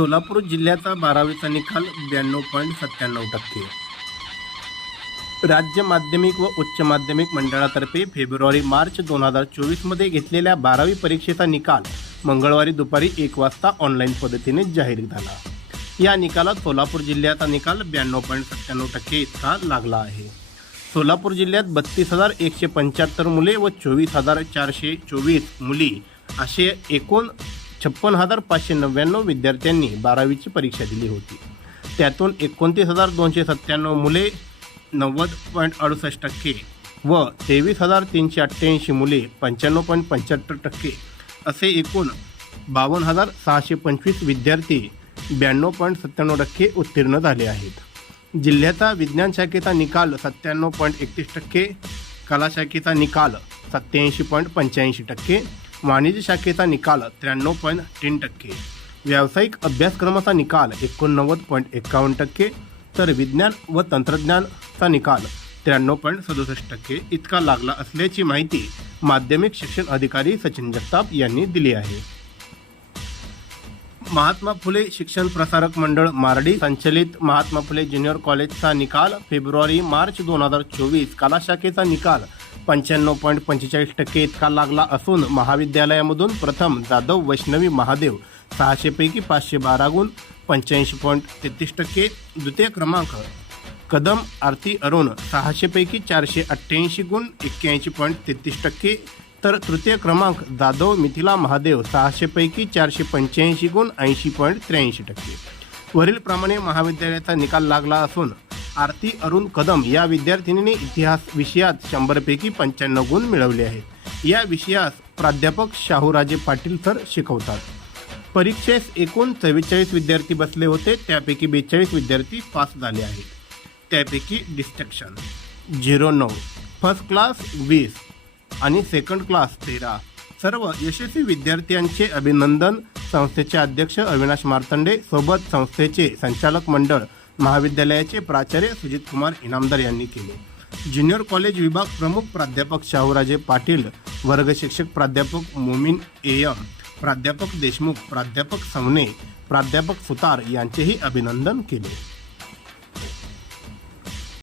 सोलापूर जिल्ह्याचा बारावीचा निकाल ब्याण्णव पॉईंट सत्त्याण्णव टक्के. राज्य माध्यमिक व उच्च माध्यमिक मंडळातर्फे फेब्रुवारी मार्च दोन हजार चोवीसमध्ये घेतलेल्या बारावी परीक्षेचा निकाल मंगळवारी दुपारी एक वाजता ऑनलाईन पद्धतीने जाहीर झाला. या निकालात सोलापूर जिल्ह्याचा निकाल ब्याण्णव पॉईंट सत्त्याण्णव टक्के इतका लागला आहे. सोलापूर जिल्ह्यात बत्तीस हजार एकशे पंच्याहत्तर मुले व चोवीस हजार चारशे चोवीस मुली असे एकूण छप्पन हजार पाचशे नव्याण्णव विद्यार्थ्यांनी बारावीची परीक्षा दिली होती. त्यातून एकोणतीस हजार दोनशे सत्त्याण्णव मुले नव्वद पॉईंट अडुसष्ट टक्के व तेवीस हजार तीनशे अठ्ठ्याऐंशी मुले पंच्याण्णव पॉईंट पंच्याहत्तर टक्के असे एकूण बावन्न हजार सहाशे पंचवीस विद्यार्थी ब्याण्णव पॉईंट सत्त्याण्णव टक्के उत्तीर्ण झाले आहेत. जिल्ह्याचा विज्ञान शाखेचा निकाल सत्त्याण्णव पॉईंट एकतीस टक्के कला शाखेचा निकाल सत्याऐंशी पॉईंट पंच्याऐंशी टक्के वाणिज्य शाखेचा निकाल त्र्याण्णव पॉईंट तीन टक्के. व्यावसायिक अभ्यासक्रमाचा निकाल एकोणनव्वद पॉईंट एकावन्न टक्के. तर विज्ञान व तंत्रज्ञानचा निकाल त्र्याण्णव पॉईंट सदुसष्ट टक्के. इतका लागला असल्याची माहिती माध्यमिक शिक्षण अधिकारी सचिन जगताप यांनी दिली आहे. महात्मा फुले शिक्षण प्रसारक मंडळ मारडी संचलित महात्मा फुले ज्युनियर कॉलेजचा निकाल फेब्रुवारी मार्च दोन हजार चोवीस कला शाखेचा निकाल पंच्याण्णव पॉईंट पंचेचाळीस टक्के इतका लागला असून महाविद्यालयामधून प्रथम जाधव वैष्णवी महादेव सहाशेपैकी पाचशे बारा गुण पंच्याऐंशी पॉईंट तेहतीस टक्के द्वितीय क्रमांक. कदम आरती अरुण सहाशेपैकी चारशे अठ्ठ्याऐंशी गुण एक्क्याऐंशी पॉईंट तेहतीस टक्के. तर तृतीय क्रमांक जाधव मिथिला महादेव सहाशेपैकी चारशे पंच्याऐंशी गुण ऐंशी पॉईंट त्र्याऐंशी टक्के. वरीलप्रमाणे महाविद्यालयाचा निकाल लागला असून आरती अरुण कदम या विद्यार्थिनीने इतिहास विषयात शंभरपैकी पंच्याण्णव गुण मिळवले आहेत. या विषयास प्राध्यापक शाहूराजे पाटील सर शिकवतात. परीक्षेस एकूण चव्वेचाळीस विद्यार्थी बसले होते त्यापैकी बेचाळीस विद्यार्थी पास झाले आहेत. त्यापैकी डिस्ट्रक्शन. झिरो नऊ. फर्स्ट क्लास वीस. आणि सेकंड क्लास तेरा. सर्व यशस्वी विद्यार्थ्यांचे अभिनंदन संस्थेचे अध्यक्ष अविनाश मार्तंडे सोबत संस्थेचे संचालक मंडळ महाविद्यालयाचे प्राचार्य सुजित कुमार इनामदार यांनी केले. ज्युनियर कॉलेज विभाग प्रमुख प्राध्यापक शाहूराजे पाटील वर्ग शिक्षक प्राध्यापक मोमीन एयम प्राध्यापक देशमुख प्राध्यापक सवने प्राध्यापक सुतार यांचेही अभिनंदन केले.